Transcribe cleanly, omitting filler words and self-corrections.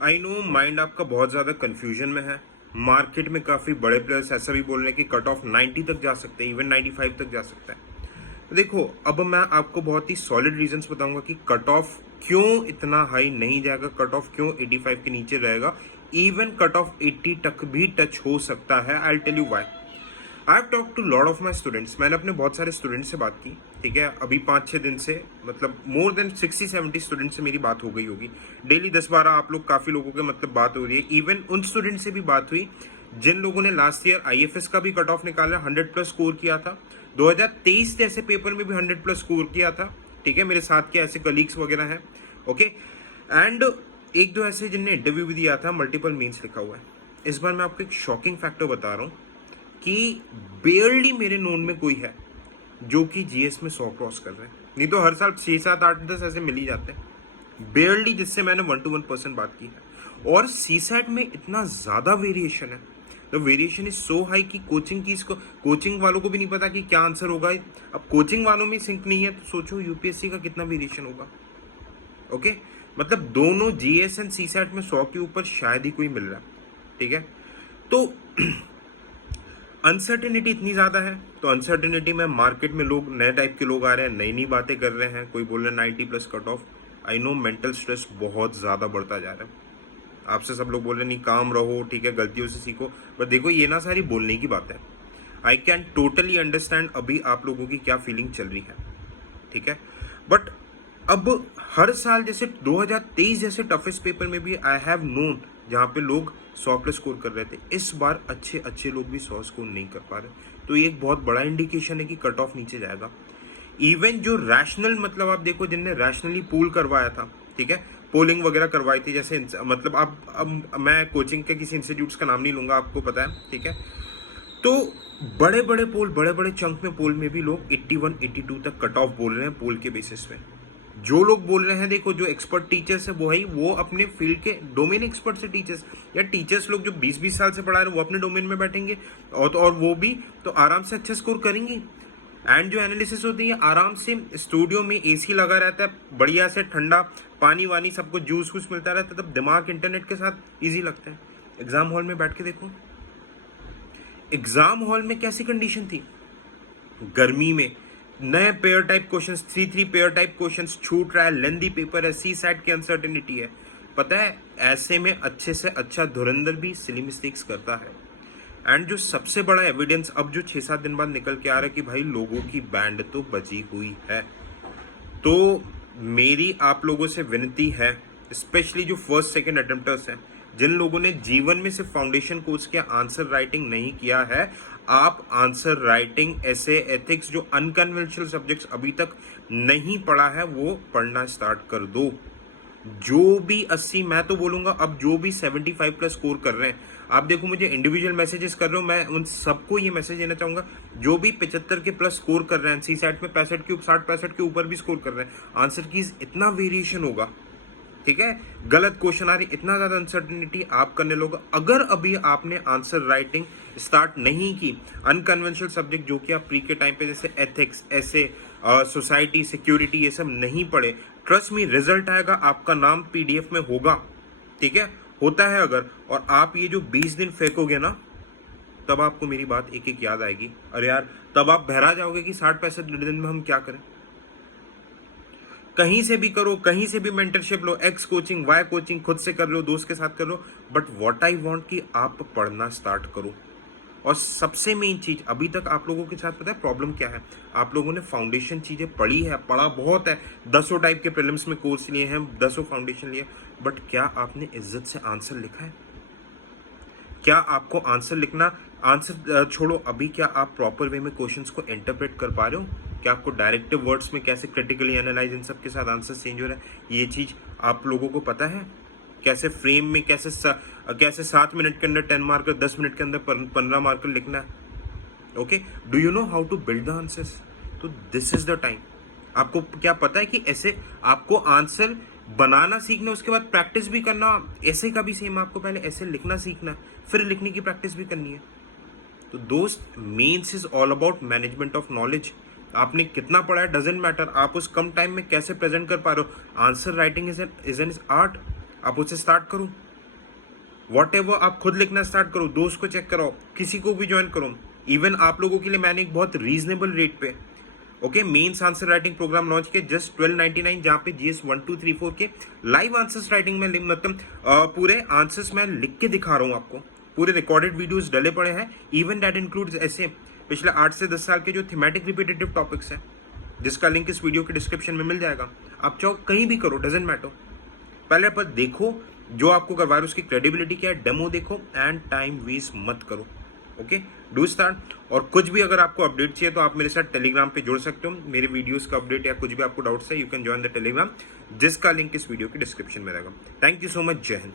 I know mind आपका बहुत ज़्यादा कंफ्यूजन में है। मार्केट में काफ़ी बड़े प्लेयर्स ऐसा भी बोल रहे हैं कि कट ऑफ 90 तक जा सकते हैं, इवन 95 तक जा सकता है। तो देखो, अब मैं आपको बहुत ही सॉलिड रीजंस बताऊंगा कि कट ऑफ क्यों इतना हाई नहीं जाएगा, कट ऑफ क्यों 85 के नीचे रहेगा, इवन कट ऑफ 80 तक भी टच हो सकता है। I tell you why. I have talk to lot of my students. मैंने अपने बहुत सारे स्टूडेंट्स से बात की, ठीक है, अभी 5-6 दिन से, मतलब मोर देन 60-70 स्टूडेंट से मेरी बात हो गई होगी। डेली 10-12 आप लोग, काफ़ी लोगों के मतलब बात हो रही है। इवन उन स्टूडेंट से भी बात हुई जिन लोगों ने लास्ट ईयर IFS का भी कट ऑफ निकाला, 100+ स्कोर किया था, 2023 जैसे पेपर में भी 100+ स्कोर किया था, ठीक है। मेरे साथ के ऐसे कलीग्स वगैरह हैं, ओके। एंड एक दो ऐसे जिनने इंटरव्यू भी दिया था, मल्टीपल मीन्स लिखा हुआ है। इस बार मैं आपको एक शॉकिंग फैक्टर बता रहा हूँ कि बेयरली मेरे नोन में कोई है जो कि GS में 100 क्रॉस कर रहे हैं। नहीं तो हर साल 6-7-8-10 ऐसे मिल ही जाते हैं, बेयरली, जिससे मैंने 1-to-1% बात की है। और CSAT में इतना ज़्यादा वेरिएशन है, तो वेरिएशन इज सो हाई कि कोचिंग की, इसको कोचिंग वालों को भी नहीं पता कि क्या आंसर होगा। अब कोचिंग वालों में सिंक नहीं है, तो सोचो UPSC का कितना वेरिएशन होगा। ओके, मतलब दोनों GS एंड CSAT में 100 के ऊपर शायद ही कोई मिल रहा है, ठीक है। तो अनसर्टेनिटी इतनी ज़्यादा है, तो अनसर्टेनिटी में मार्केट में लोग, नए टाइप के लोग आ रहे हैं, नई नई बातें कर रहे हैं। कोई बोल रहे हैं 90+ cut off. I know mental stress बहुत ज़्यादा बढ़ता जा रहा है। आपसे सब लोग बोल रहे हैं नहीं काम रहो, ठीक है, गलतियों से सीखो। बट देखो, ये ना सारी बोलने की बात है। आई कैन टोटली अंडरस्टैंड अभी आप लोगों की क्या फीलिंग चल रही है, ठीक है। बट अब हर साल जैसे 2023 जैसे टफेस्ट पेपर में भी आई हैव नोन जहाँ पे लोग 100+ स्कोर कर रहे थे, इस बार अच्छे अच्छे लोग भी 100 स्कोर नहीं कर पा रहे। तो ये एक बहुत बड़ा इंडिकेशन है कि कट ऑफ नीचे जाएगा। इवन जो रैशनल, मतलब आप देखो जिनने रैशनली पोल करवाया था, ठीक है, पोलिंग वगैरह करवाई थी, जैसे मतलब आप, अब मैं कोचिंग के किसी इंस्टीट्यूट्स का नाम नहीं लूंगा, आपको पता है, ठीक है। तो बड़े बड़े पोल, बड़े बड़े चंक में पोल में भी लोग 81-82 तक कट ऑफ बोल रहे हैं पोल के बेसिस पे। जो लोग बोल रहे हैं, देखो, जो एक्सपर्ट टीचर्स है वो है, वो अपने फील्ड के डोमेन एक्सपर्ट से टीचर्स, या टीचर्स लोग जो 20-20 साल से पढ़ा रहे हैं वो अपने डोमेन में बैठेंगे, और वो भी तो आराम से अच्छा स्कोर करेंगे। एंड जो एनालिसिस होती है, आराम से स्टूडियो में AC लगा रहता है, बढ़िया से ठंडा पानी वानी सब कुछ, जूस वूस मिलता रहता है, तब दिमाग इंटरनेट के साथ ईजी लगता है। एग्जाम हॉल में बैठ के देखो, एग्जाम हॉल में कैसी कंडीशन थी, गर्मी में नए pair type questions, 3 pair type questions छूट रहा है, लेंदी पेपर है, CSAT की अनसर्टेनिटी है। पता है, ऐसे में अच्छे से अच्छा धुरंधर भी सिली मिस्टेक्स करता है। एंड जो सबसे बड़ा एविडेंस अब जो 6-7 दिन बाद निकल के आ रहा है कि भाई लोगों की बैंड तो बजी हुई है। तो मेरी आप लोगों से विनती है, स्पेशली जो फर्स्ट सेकंड अटेम्प्टर्स हैं, जिन लोगों ने जीवन में सिर्फ फाउंडेशन कोर्स के आंसर राइटिंग नहीं किया है, आप आंसर राइटिंग, ऐसे एथिक्स, जो अनकन्वेंशनल सब्जेक्ट्स अभी तक नहीं पढ़ा है, वो पढ़ना स्टार्ट कर दो। जो भी 80, मैं तो बोलूंगा अब जो भी 75+ स्कोर कर रहे हैं, आप देखो मुझे इंडिविजुअल मैसेजेस कर रहे हो, मैं उन सबको ये मैसेज देना चाहूंगा, जो भी 75 के प्लस स्कोर कर रहे हैं, CSAT में 65 के, 60-65 के ऊपर भी स्कोर कर रहे हैं, आंसर कीज इतना वेरिएशन होगा, ठीक है। गलत क्वेश्चन आ रही, इतना ज्यादा अनसर्टेनिटी आप करने लोगे। अगर अभी आपने आंसर राइटिंग स्टार्ट नहीं की, अनकन्वेंशनल सब्जेक्ट जो कि आप प्री के टाइम पे जैसे एथिक्स, ऐसे सोसाइटी, सिक्योरिटी, ये सब नहीं पढ़े, ट्रस्ट मी, रिजल्ट आएगा, आपका नाम PDF में होगा, ठीक है, होता है अगर, और आप ये जो 20 दिन फेंकोगे ना, तब आपको मेरी बात एक एक याद आएगी। अरे यार, तब आप बहरा जाओगे कि 60-65 दिन में हम क्या करें। कहीं से भी करो, कहीं से भी मेंटरशिप लो, X कोचिंग, Y कोचिंग, खुद से कर लो, दोस्त के साथ कर लो, बट व्हाट आई वांट कि आप पढ़ना स्टार्ट करो। और सबसे मेन चीज, अभी तक आप लोगों के साथ पता है प्रॉब्लम क्या है, आप लोगों ने फाउंडेशन चीजें पढ़ी है, पढ़ा बहुत है, 10 टाइप के प्रीलिम्स में कोर्स लिए हैं, 10 फाउंडेशन लिए, बट क्या आपने इज्जत से आंसर लिखा है? क्या आपको आंसर लिखना, आंसर छोड़ो, अभी क्या आप प्रॉपर वे में क्वेश्चंस को इंटरप्रेट कर पा रहे हो? क्या आपको डायरेक्टिव वर्ड्स में कैसे क्रिटिकली एनालाइज, इन सब के साथ आंसर चेंज हो रहा है, ये चीज आप लोगों को पता है? कैसे फ्रेम में, कैसे 7 मिनट के अंदर 10 मार्कर, 10 मिनट के अंदर 15 मार्कर लिखना है। Okay, do you know how to build the answers? तो दिस इज द टाइम। आपको क्या पता है कि ऐसे आपको आंसर बनाना सीखना, उसके बाद प्रैक्टिस भी करना। ऐसे का भी सेम, आपको पहले ऐसे लिखना सीखना, फिर लिखने की प्रैक्टिस भी करनी है। तो दोस्त, mains is all about management of knowledge. आपने कितना पढ़ा है डजेंट मैटर, आप उस कम टाइम में कैसे प्रेजेंट कर पा रहे हो। Answer writing is an art, आप उससे स्टार्ट करो। व्हाटएवर आप खुद लिखना स्टार्ट करो, दोस्त को चेक कराओ, किसी को भी ज्वाइन करो। इवन आप लोगों के लिए मैंने एक बहुत रीजनेबल रेट पे okay mains answer writing program launch किया जस्ट 1299, जहाँ पे जीएस 1 2 3 4 के लाइव आंसर्स राइटिंग में मतलब पूरे आंसर्स मैं लिख के दिखा रहा हूँ आपको। पूरे रिकॉर्डेड वीडियोस डले पड़े हैं, इवन दैट इंक्लूड्स ऐसे पिछले 8 से 10 साल के जो थीमेटिक रिपीटेटिव टॉपिक्स हैं, जिसका लिंक इस वीडियो के डिस्क्रिप्शन में मिल जाएगा। आप चाहो कहीं भी करो, डजेंट मैटर। पहले पर देखो जो आपको करवा रहा है उसकी क्रेडिबिलिटी क्या है, डेमो देखो एंड टाइम वेस्ट मत करो। Okay, do start. और कुछ भी अगर आपको अपडेट चाहिए तो आप मेरे साथ टेलीग्राम पे जुड़ सकते हो। मेरे वीडियोस का अपडेट या कुछ भी आपको डाउट्स है, you can join the Telegram, जिसका लिंक इस वीडियो के डिस्क्रिप्शन में रहेगा। थैंक यू सो मच, जय हिंद।